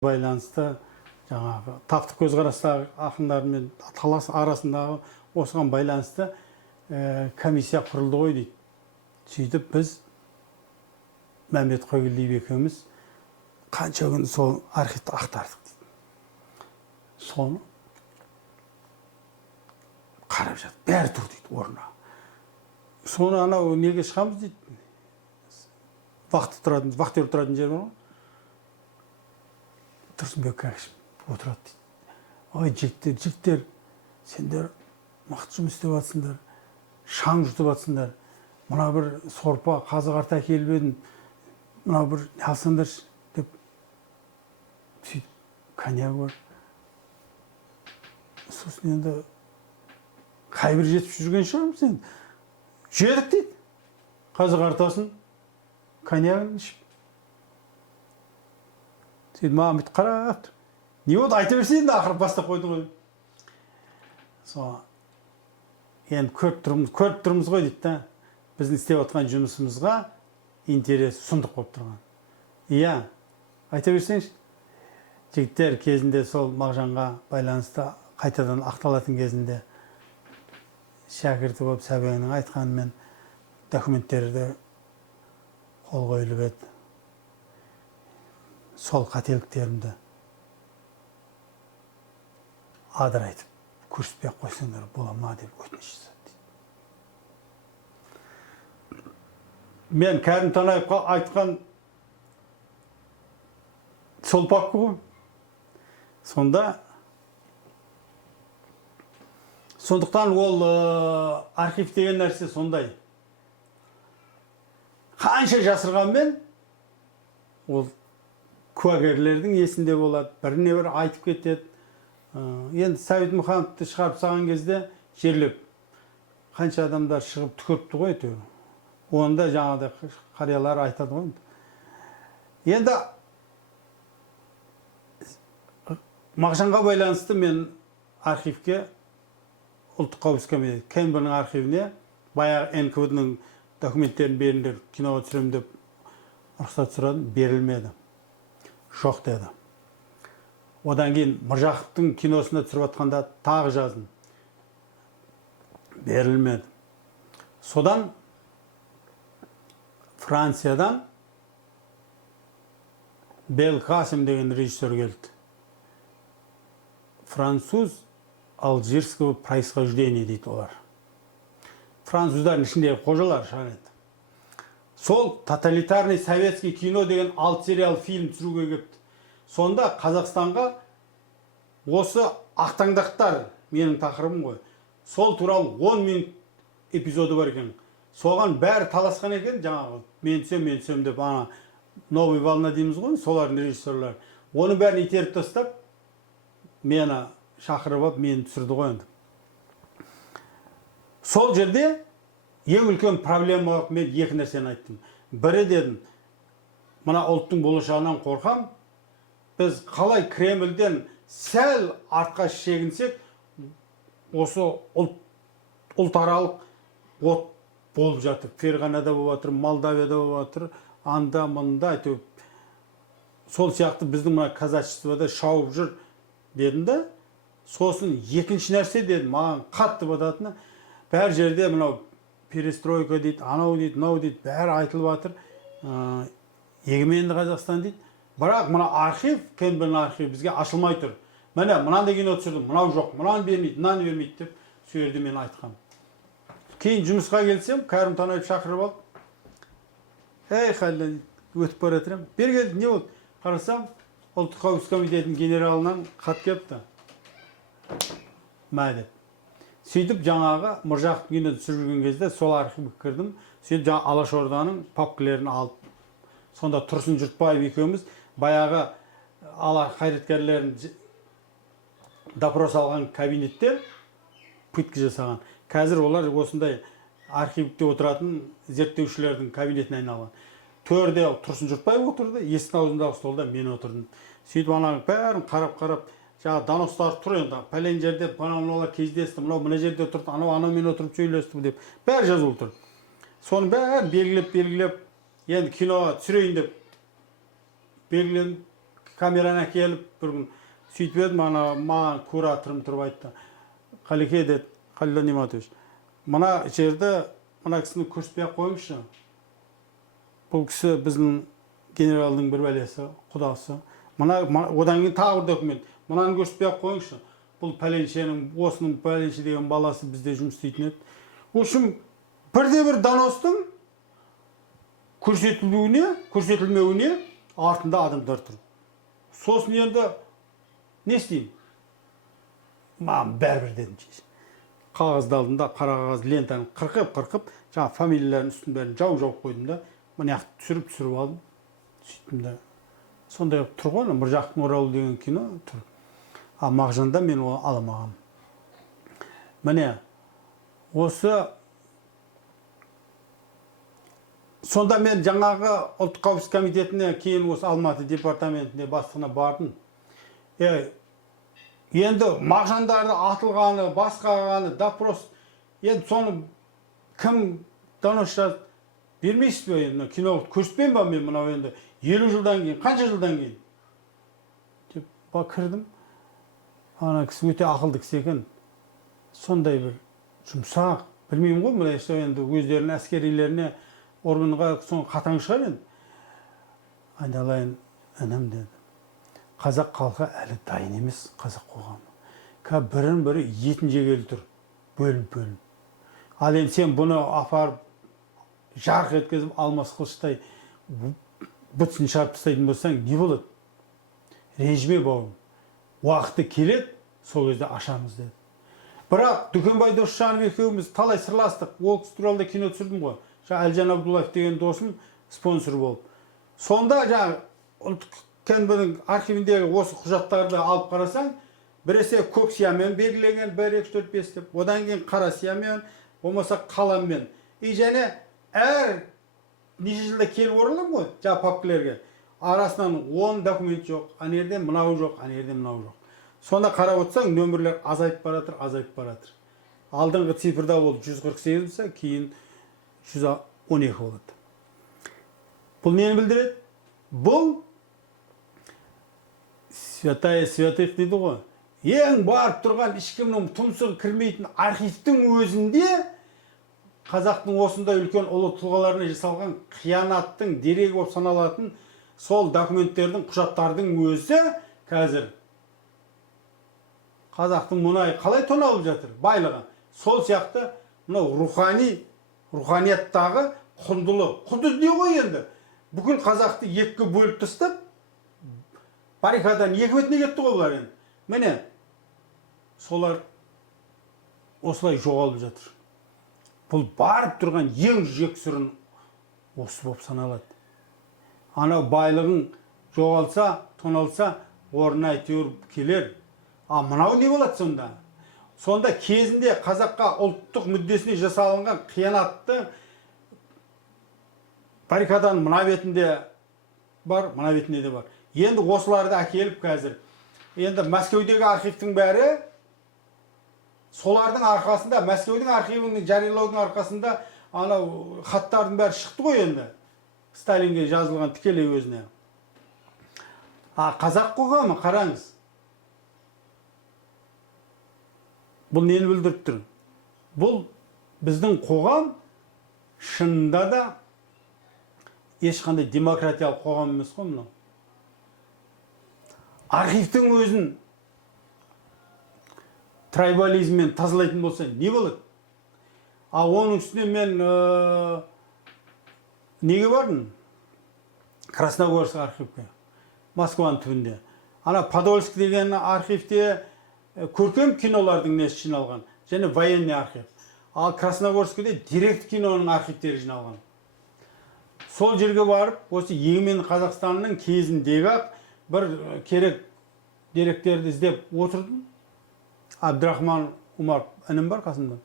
байланысты жаңағы таптық көзқарастағы ақындар мен талас арасындағы осыған байланысты комиссия құрылды ғой дейді. Сөйтіп біз Мәмбет Қойгелдиев екеуміз қанша күн сол архивті ақтардық дейді. Соны қарап жатып, бәрі тұр дейді орнына. Соны анау неге шығамыз дейді. Вахтер тұратын жер бар ғой. Тұрсынбек Кәкішев отырады дейді. Ой, жігіттер, сендер мықты жұмыс істеп жатсыңдар, шаң жұтып жатсыңдар. Мына бір сорпа, қазы қарта әкеліп едім, мына бір не алсаңдаршы деп. Сөйтіп, коньяк бар. Сосын енді қай бір жетіп жүрген шығармыз енді. Жедік дейді. Қазы қартасын, коньягын ішіп. Сөйтіп маған бүйтіп қарап тұр. Не болды, айта берсе енді ақыры бастап қойды ғой. Енді көріп тұрмыз ғой дейді да. Біздің істеп отқан жұмысымызға интерес сұмдық болып тұрған. Иә, айта берсеңші. Жігіттер кезінде сол Мағжанға байланысты қайтадан ақталатын кезінде шәкірті болып Сәбеңнің айтқанымен документтерді қол қойылып еді. Сол қателіктерімді адырайтып көрсетпей қойсаңдар бола ма деп өтініш жасады. Мен Кәрім Танаевқа айтқан сол папка ғой. Сондықтан ол архив деген нәрсе сондай. Қанша жасырғанмен ол куәгерлердің есінде болады, біріне бір айтып кетеді. Енді Сәбит Мұқановты шығарып салған кезде жерлеп қанша адамдар шығып түкіріпті ғой әйтеуір. Онда жаңағыдай қариялар айтады ғой. Енді Мағжанға байланысты мен архивке ұлттық қауіпсіздік комитеті КНБ-ның архивіне баяғы НКВД-ның документтерін беріңдер, киноға түсіремін деп рұқсат сұрадым, берілмеді. Жоқ деді. Одан кейін Міржақыптың киносында түсіріп атқанда тағы жаздым. Берілмеді. Содан Франциядан Белкасим деген режиссер келді. Француз алжирского происхождения дейді олар. Француздардың ішіндегі қожалар шағайды. Сол тоталитарный советский кино деген 6 сериал фильм түсіруге кепті. Сонда Қазақстанға осы ақтаңдақтар, менің тақырыбым ғой, сол туралы 10 минут эпизоды бар екен. Соған бәрі таласқан екен, жаңағы мен түсем деп, новый волна дейміз ғой, солардың режиссерлар. Оны бәрін итеріп тастап, мені шақырып алып, мені түсірді ғой енді. Сол жерде ең үлкен проблема жоқ, мен екі нәрсені айттым. Бірі дедім, мына ұлттың болашағынан қорқам, біз қалай Кремльден сәл артқа шегінсек, осы ұлтаралық от болып жатыр. Ферғанада болып жатыр, Молдавияда болып жатыр, анда мында әйтеуір. Сол сияқты біздің мына казачествода шауып жүр дедім да. Сосын екінші нәрсе дедім, маған қатты бататыны, бәр жерде мынау перестройка дейді, анау дейді, мынау дейді, бәрі айтылып жатыр. Егеменді Қазақстан дейді. Бірақ мына архив, КНБ-ның архиві бізге ашылмай тұр. Міне, мынандай кино түсірдім, мынау жоқ, мынаны бермейді, мынаны бермейді деп сол жерде мен айтқам. Кейін жұмысқа келсем, Кәрім Танаев шақырып алып, «Ей, Халил, өтіп бара жатырмын. Бер келді, не болды?» Қарасам, ұлттық қауіпсіздік комитетінің генералынан хат келіпті. Мә деп. Сөйтіп жаңағы Міржақып кино түсіріп жүрген кезде сол архивге кірдім. Сөйтіп жаңа Алашорданың папкалерін алып. Сонда Тұрсын Жұртбаев екеуміз баяғы қайраткерлерін допрос алған кабинетте пытка жасаған. Қазір олар осындай архивте отыратын зерттеушілердің кабинетіне айналған. Төрде Тұрсын Жұртбаев отырды, есіктің аузындағы столда мен отырдым. Сөйтіп ананың бәрін қарап, жаңа доностар тұр енді, пәлен жерде мыналар кездесті, мына жерде тұрды, анаумен отырып сөйлесті деп бәрі жазылып тұр. Соның бәрін белгілеп, енді киноға түсірейін деп белгілен камераны әкеліп бір күн сөйтіп едім, маған кураторым тұрып айтты. Қалеке деді, Халил Ниматович, мына жерді мына кісіні көрсетпей-ақ қойыңызшы. Бұл кісі біздің генералдың бір бәлесі, құдасы. Одан кейін тағы бір документ. Мынаны көрсетпей-ақ қойыңызшы. Бұл пәленшенің, осының пәленше деген баласы бізде жұмыс істейтін еді. Ол үшін бірде-бір доностың көрсетілмеуіне артында адамдар тұр. Сосын енді не істеймін? Маған бәрібір дедім. Қағазды алдым да, қара қағаз лентаны қырқып, жаңа фамилиялардың үстін бәрін жауып қойдым да, мына түсіріп алдым. Сөйттім да. Сондай тұр ғой, Міржақыптың оралуы деген кино тұр. Мағжанда мен оны аламағам. Міне, осы сонда мен жаңағы ұлттық қауіпсіздік комитетіне, кейін осы Алматы департаментіне бастығына бардым. Енді Мағжандарды атылғаны, басқағаны, допрос, енді соны кім донос жазып бермейсіз бе енді? Киноны көрсетпеймін ба мен мынау енді 50 жылдан кейін, қанша жылдан кейін? Деп кірдім. Ана кісі өте ақылды кісі екен. Сондай бір жұмсақ, білмеймін ғой, мына енді өздерінің әскерилеріне, органға соң қатаң шығар енді. Айналайын, інім деді. Қазақ халқы әлі дайын емес, қазақ қоғамы. Бірін-бірі етін жегелі тұр, бөлініп. Ал енді сен бұны апарып, жарқ еткізіп, алмас қылыштай бұтсын шарып тастайтын болсаң, не болады? Режиме бауым. Уақыты келеді, сол кезде ашамыз деді. Бірақ Дүкенбай Досжанов екеуміз талай сырластық. Ол кісі туралы кино түсірдім ғой. Әлжан Абдуллаев деген досым спонсор болып. Сонда ұлттық КНБ-ның архивіндегі осы құжаттарды алып қарасаң, біресе көк сиямен белгіленген 1, 2, 4, 5 деп, одан кейін қара сиямен, болмаса қаламмен. Және әр неше жылда келіп оралам ғой, папкілерге. Арасынан 10 документ жоқ, анерден мынау жоқ, анерден мынау жоқ. Сонда қарап отырсаң, нөмірлер азайып баратыр. Алдыңғы цифрда ол 148 болса, кейін 112 болады. Бұл нені білдіреді? Бұл святая святых дейді ғой. Ең барып тұрған ешкімнің тұмсығы кірмейтін архивтің өзінде қазақтың осындай үлкен ұлы тұлғаларына жасалған қиянаттың дерегі болып саналатын сол документтердің, құжаттардың өзі қазір қазақтың мұнайы қалай тоналып жатыр, байлығы. Сол сияқты руханияттағы құнды не ғой енді? Бүкіл қазақты екіге бөліп тастап, баррикаданың екі бетіне кетті ғой бұлар енді. Міне, солар осылай жоғалып жатыр. Бұл барып тұрған ең жексұрын осы болып саналады. Анау байлығың жоғалса, тоналса, орнына әйтеуір келер. Мынау не болады сонда? Сонда кезінде қазаққа ұлттық мүддесіне жасалынған қиянатты баррикаданың мына бетінде бар, мына бетінде де бар. Енді осыларды әкеліп қазір. Енді Мәскеудегі архивтің бәрі солардың арқасында, Мәскеудің архивінің жариялаудың арқасында анау хаттардың бәрі шықты ғой енді. Сталинге жазылған тікелей өзіне. Қазақ қоғамы қараңыз. Бұл нені білдіріп тұр? Бұл біздің қоғам шынында да ешқандай демократиялық қоғам емес қой мынау. Архивтің өзін трайбализммен тазалайтын болса не болады? Оның үстіне мен неге бардым? Красногорск архивке, Москваның түбінде. Подольск деген архивте көркем кинолардың несі жиналған, және военный архив. Ал Красногорскіде директ киноның архивтері жиналған. Сол жерге барып, осы егемен Қазақстанның кезіндегі бір керек деректерді іздеп отырдым. Абдрахман Умар інім бар қасымда.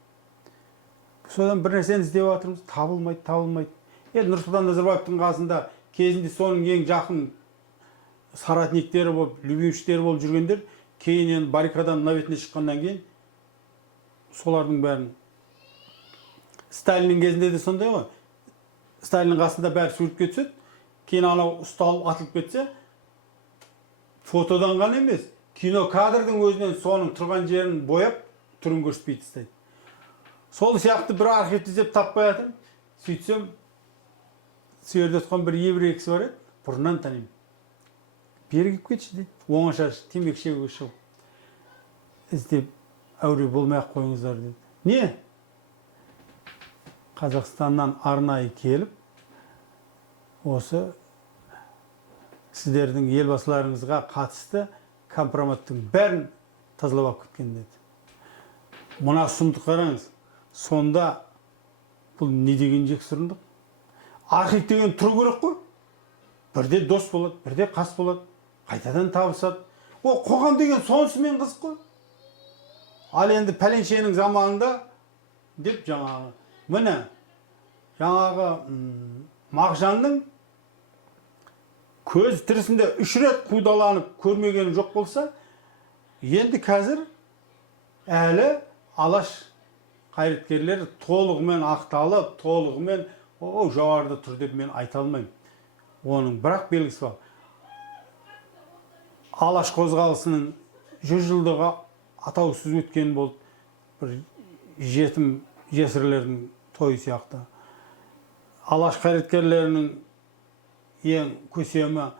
Содан бір нәрсені іздеп отырмыз, табылмайды. Нұрсұлтан Назарбаевтың қасында кезінде соның ең жақын соратниктері болып, любимчтері болып жүргендер, кейін баррикаданың мына бетіне шыққаннан кейін солардың бәрін Сталиннің кезінде де сондай ғой. Сталиннің қасында бәрі суретке түседі, кейін анау ұсталып атылып кетсе, фотодан ғана емес, кино кадрдың өзінен соның тұрған жерін бояп, түрін көрсетпей тастайды. Сол сияқты бір архивті іздеп таппай жатырмын. Сөйтсем, сөйерде отқан бір еврей кісі бар еді, бұрыннан танимын. Бері келіп кетші дейді, оңаша темекі шегуге шығып. Іздеп, әуре болмай-ақ қойыңыздар дейді. Не? Қазақстаннан арнайы келіп, осы сіздердің елбасыларыңызға қатысты компроматтың бәрін тазалап алып кеткен деді. Мына сұмдық қараңыз. Сонда бұл не деген жексұрындық? Архив деген тұру керек қой. Бірде дос болады, бірде қас болады, қайтадан табысады. О, қоғам деген сонысымен қызық қой. Ал енді пәленшенің заманында деп жаңағы, міне жаңағы Мағжанның көз тірісінде 3 рет қудаланып көрмегені жоқ болса, енді қазір әлі Алаш қайраткерлері толығымен ақталып, толығымен жоғарыда тұр деп мен айта алмаймын. Оның бірақ белгісі бар. Алаш қозғалысының 100 жылдығы атаусыз өткен болды. Бір жетім жесірлердің тойы сияқты. Алаш қайраткерлерінің ең көсемі